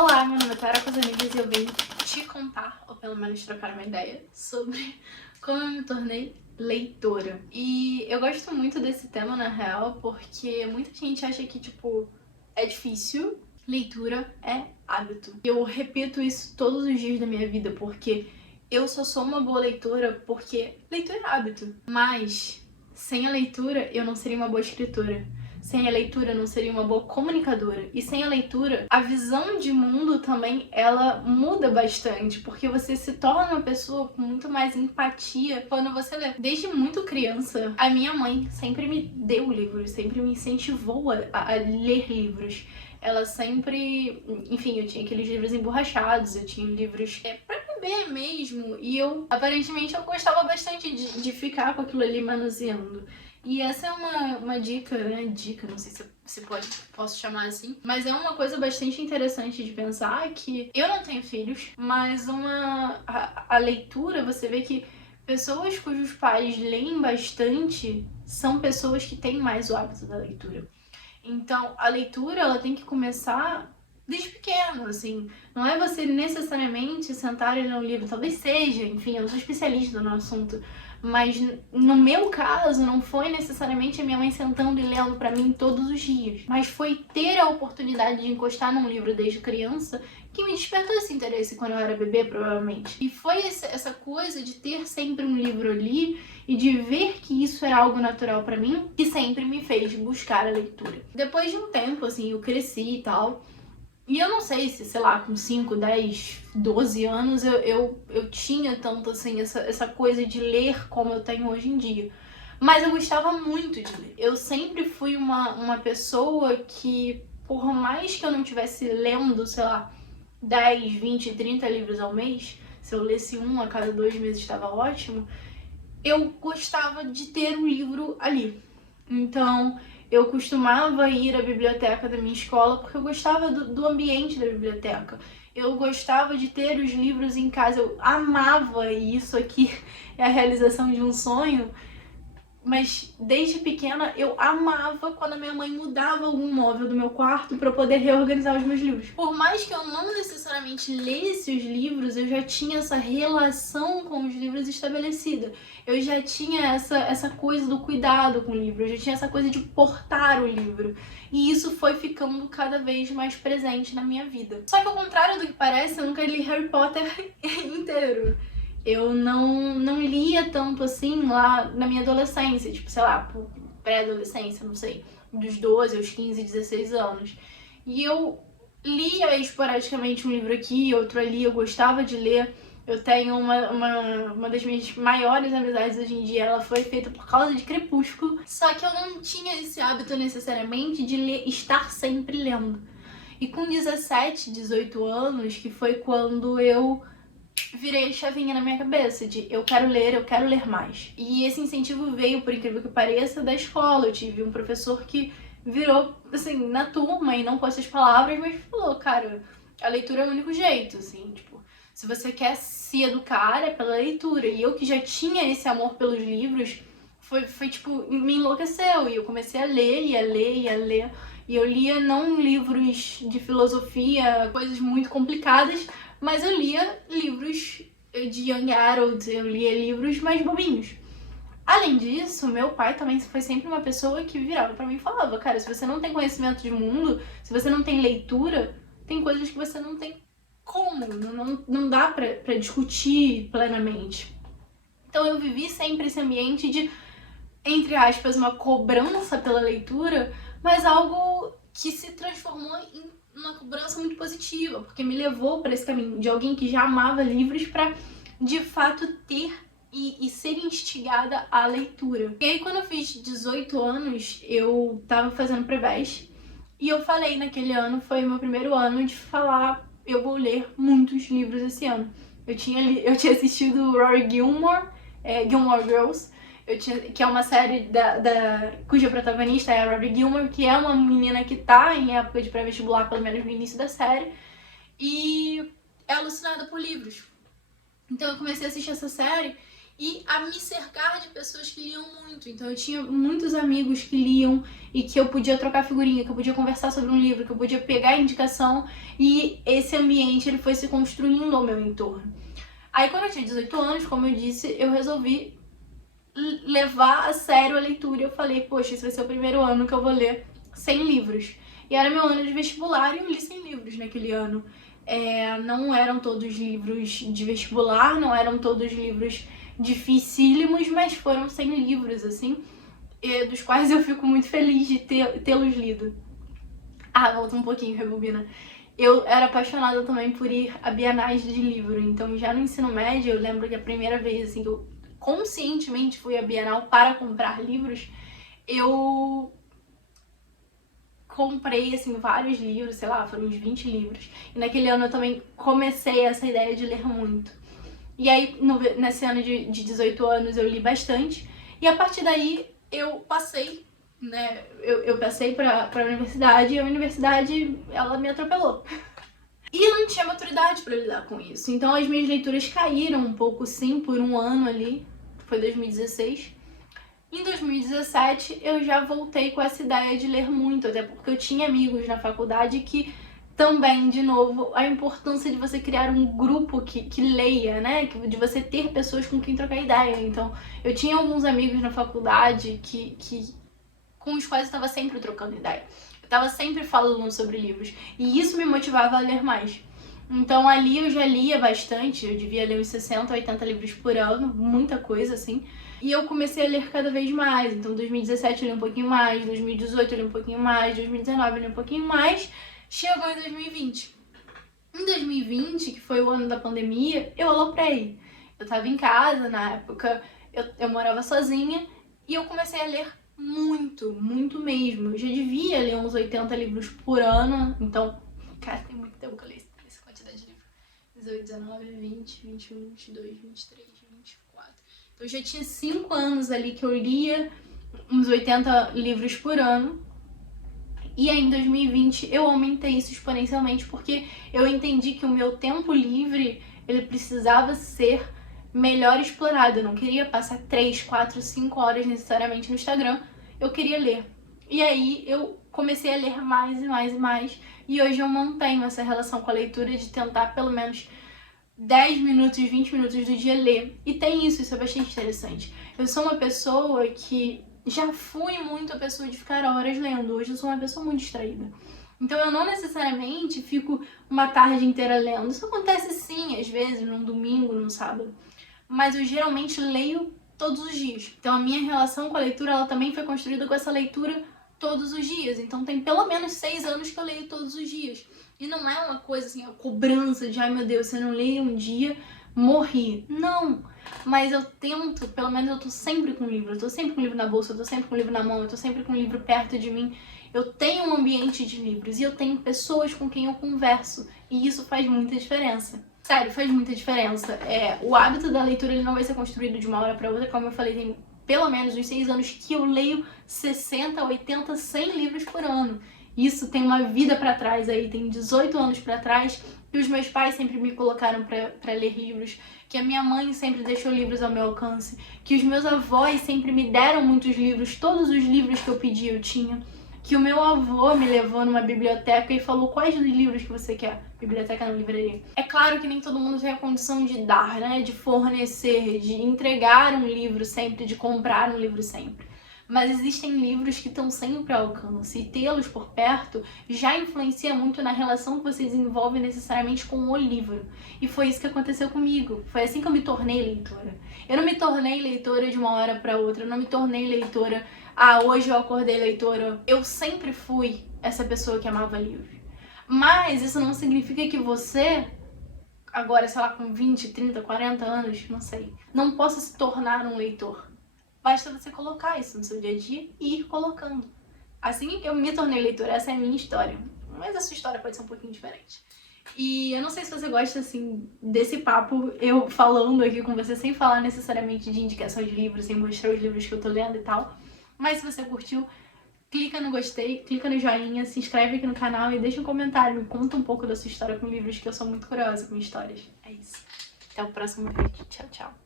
Olá, meu nome é Clara Cosanides e eu vim te contar, ou pelo menos trocar uma ideia, sobre como eu me tornei leitora. E eu gosto muito desse tema, na real, porque muita gente acha que, tipo, é difícil. Leitura é hábito. Eu repito isso todos os dias da minha vida, porque eu só sou uma boa leitora porque leitura é hábito. Mas sem a leitura eu não seria uma boa escritora. Sem a leitura eu não seria uma boa comunicadora. E sem a leitura, a visão de mundo também, ela muda bastante, porque você se torna uma pessoa com muito mais empatia quando você lê. Desde muito criança, a minha mãe sempre me deu livros, sempre me incentivou a ler livros. Ela sempre... Enfim, eu tinha aqueles livros emborrachados, eu tinha livros pra beber mesmo, e aparentemente, eu gostava bastante de ficar com aquilo ali manuseando. E essa é uma dica, né? Dica, não sei se posso chamar assim. Mas é uma coisa bastante interessante de pensar que eu não tenho filhos, mas a leitura, você vê que pessoas cujos pais leem bastante são pessoas que têm mais o hábito da leitura. Então, a leitura, ela tem que começar desde pequeno, assim. Não é você necessariamente sentar e ler um livro, talvez seja, enfim, eu não sou especialista no assunto, mas no meu caso, não foi necessariamente a minha mãe sentando e lendo pra mim todos os dias, mas foi ter a oportunidade de encostar num livro desde criança que me despertou esse interesse quando eu era bebê, provavelmente. E foi essa coisa de ter sempre um livro ali e de ver que isso era algo natural pra mim, que sempre me fez buscar a leitura. Depois de um tempo, assim, eu cresci e tal, e eu não sei se, sei lá, com 5, 10, 12 anos eu tinha tanto, assim, essa coisa de ler como eu tenho hoje em dia. Mas eu gostava muito de ler. Eu sempre fui uma pessoa que, por mais que eu não estivesse lendo, sei lá, 10, 20, 30 livros ao mês, se eu lesse um a cada 2 meses estava ótimo, eu gostava de ter um livro ali. Então, eu costumava ir à biblioteca da minha escola porque eu gostava do ambiente da biblioteca. Eu gostava de ter os livros em casa, eu amava, e isso aqui é a realização de um sonho. Mas desde pequena eu amava quando a minha mãe mudava algum móvel do meu quarto para eu poder reorganizar os meus livros. Por mais que eu não necessariamente lesse os livros, eu já tinha essa relação com os livros estabelecida. Eu já tinha essa coisa do cuidado com o livro, eu já tinha essa coisa de portar o livro. E isso foi ficando cada vez mais presente na minha vida. Só que ao contrário do que parece, eu nunca li Harry Potter inteiro. Eu não lia tanto assim lá na minha adolescência, tipo, sei lá, pré-adolescência, não sei, dos 12 aos 15, 16 anos. E eu lia esporadicamente um livro aqui, outro ali, eu gostava de ler. Eu tenho uma das minhas maiores amizades hoje em dia, ela foi feita por causa de Crepúsculo. Só que eu não tinha esse hábito necessariamente de ler, estar sempre lendo. E com 17, 18 anos, que foi quando eu virei a chavinha na minha cabeça de eu quero ler mais. E esse incentivo veio, por incrível que pareça, da escola. Eu tive um professor que virou, assim, na turma, e não com essas palavras, mas falou, cara, a leitura é o único jeito, assim, tipo, se você quer se educar, é pela leitura. E eu que já tinha esse amor pelos livros, foi tipo, me enlouqueceu. E eu comecei a ler, e a ler, e a ler. E eu lia não livros de filosofia, coisas muito complicadas, mas eu lia livros de young adult, eu lia livros mais bobinhos. Além disso, meu pai também foi sempre uma pessoa que virava pra mim e falava, cara, se você não tem conhecimento de mundo, se você não tem leitura, tem coisas que você não tem como, não dá pra discutir plenamente. Então eu vivi sempre esse ambiente de, entre aspas, uma cobrança pela leitura, mas algo que se transformou em uma cobrança muito positiva, porque me levou para esse caminho de alguém que já amava livros para, de fato, ter e ser instigada à leitura. E aí, quando eu fiz 18 anos, eu tava fazendo pré-vest e eu falei naquele ano, foi o meu primeiro ano de falar, eu vou ler muitos livros esse ano. Eu tinha assistido Rory Gilmore, Gilmore Girls, que é uma série cuja protagonista é a Rory Gilmore, que é uma menina que tá em época de pré-vestibular, pelo menos no início da série, e é alucinada por livros. Então eu comecei a assistir essa série e a me cercar de pessoas que liam muito. Então eu tinha muitos amigos que liam e que eu podia trocar figurinha, que eu podia conversar sobre um livro, que eu podia pegar a indicação, e esse ambiente ele foi se construindo ao meu entorno. Aí quando eu tinha 18 anos, como eu disse, eu resolvi levar a sério a leitura. Eu falei, poxa, esse vai ser o primeiro ano que eu vou ler 100 livros. E era meu ano de vestibular e eu li 100 livros naquele ano. Não eram todos livros de vestibular, não eram todos livros dificílimos, mas foram 100 livros, assim, dos quais eu fico muito feliz de tê-los lido. Volta um pouquinho, rebobina. Eu era apaixonada também por ir a bienais de livro, então já no ensino médio eu lembro que a primeira vez assim, que eu conscientemente fui à Bienal para comprar livros, eu comprei, assim, vários livros, sei lá, foram uns 20 livros. E naquele ano eu também comecei essa ideia de ler muito. E aí, nesse ano de 18 anos, eu li bastante. E a partir daí, eu passei, né? Eu passei pra universidade e a universidade, ela me atropelou. E eu não tinha maturidade pra lidar com isso. Então as minhas leituras caíram um pouco, sim, por um ano ali. Foi 2016. Em 2017, eu já voltei com essa ideia de ler muito, até porque eu tinha amigos na faculdade que também, de novo, a importância de você criar um grupo que leia, né? De você ter pessoas com quem trocar ideia. Então, eu tinha alguns amigos na faculdade com os quais eu estava sempre trocando ideia. Eu estava sempre falando sobre livros. E isso me motivava a ler mais. Então, ali eu já lia bastante. Eu devia ler uns 60, 80 livros por ano. Muita coisa, assim. E eu comecei a ler cada vez mais. Então, 2017 eu li um pouquinho mais, 2018 eu li um pouquinho mais, 2019 eu li um pouquinho mais. Chegou em 2020. Em 2020, que foi o ano da pandemia, eu aloprei. Eu tava em casa na época, eu morava sozinha e eu comecei a ler muito, muito mesmo. Eu já devia ler uns 80 livros por ano. Então, cara, tem muito tempo que eu li essa quantidade de livros. 18, 19, 20, 21, 22, 23, 24. Então, eu já tinha 5 anos ali que eu lia uns 80 livros por ano. E aí, em 2020, eu aumentei isso exponencialmente porque eu entendi que o meu tempo livre, ele precisava ser melhor explorado. Eu não queria passar 3, 4, 5 horas necessariamente no Instagram. Eu queria ler. E aí, eu comecei a ler mais e mais e mais. E hoje eu mantenho essa relação com a leitura de tentar pelo menos 10 minutos, 20 minutos do dia ler. E tem isso é bastante interessante. Eu sou uma pessoa que já fui muito a pessoa de ficar horas lendo. Hoje eu sou uma pessoa muito distraída. Então eu não necessariamente fico uma tarde inteira lendo. Isso acontece sim, às vezes, num domingo, num sábado. Mas eu geralmente leio todos os dias. Então a minha relação com a leitura, ela também foi construída com essa leitura todos os dias. Então tem pelo menos 6 anos que eu leio todos os dias. E não é uma coisa assim, a cobrança de, ai meu Deus, se eu não leio um dia, morri. Não! Mas eu tento, pelo menos eu tô sempre com o livro. Eu tô sempre com o livro na bolsa, eu tô sempre com o livro na mão, eu tô sempre com o livro perto de mim. Eu tenho um ambiente de livros e eu tenho pessoas com quem eu converso. E isso faz muita diferença. Sério, faz muita diferença. O hábito da leitura ele não vai ser construído de uma hora para outra. Como eu falei, tem pelo menos uns 6 anos que eu leio 60, 80, 100 livros por ano. Isso tem uma vida para trás aí, tem 18 anos para trás, que os meus pais sempre me colocaram para ler livros, que a minha mãe sempre deixou livros ao meu alcance, que os meus avós sempre me deram muitos livros, todos os livros que eu pedi eu tinha, que o meu avô me levou numa biblioteca e falou quais os livros que você quer. Biblioteca não, livraria. É claro que nem todo mundo tem a condição de dar, né? De fornecer, de entregar um livro sempre, de comprar um livro sempre. Mas existem livros que estão sempre ao alcance e tê-los por perto já influencia muito na relação que você desenvolve necessariamente com o livro. E foi isso que aconteceu comigo. Foi assim que eu me tornei leitora. Eu não me tornei leitora de uma hora para outra, eu não me tornei leitora, hoje eu acordei leitora. Eu sempre fui essa pessoa que amava livro. Mas isso não significa que você, agora, sei lá, com 20, 30, 40 anos, não sei, não possa se tornar um leitor. Basta você colocar isso no seu dia a dia e ir colocando. Assim que eu me tornei leitora, essa é a minha história. Mas a sua história pode ser um pouquinho diferente. E eu não sei se você gosta, assim, desse papo, eu falando aqui com você, sem falar necessariamente de indicação de livros, sem mostrar os livros que eu tô lendo e tal. Mas se você curtiu, clica no gostei, clica no joinha, se inscreve aqui no canal e deixa um comentário. Me conta um pouco da sua história com livros, que eu sou muito curiosa com histórias. É isso. Até o próximo vídeo. Tchau, tchau.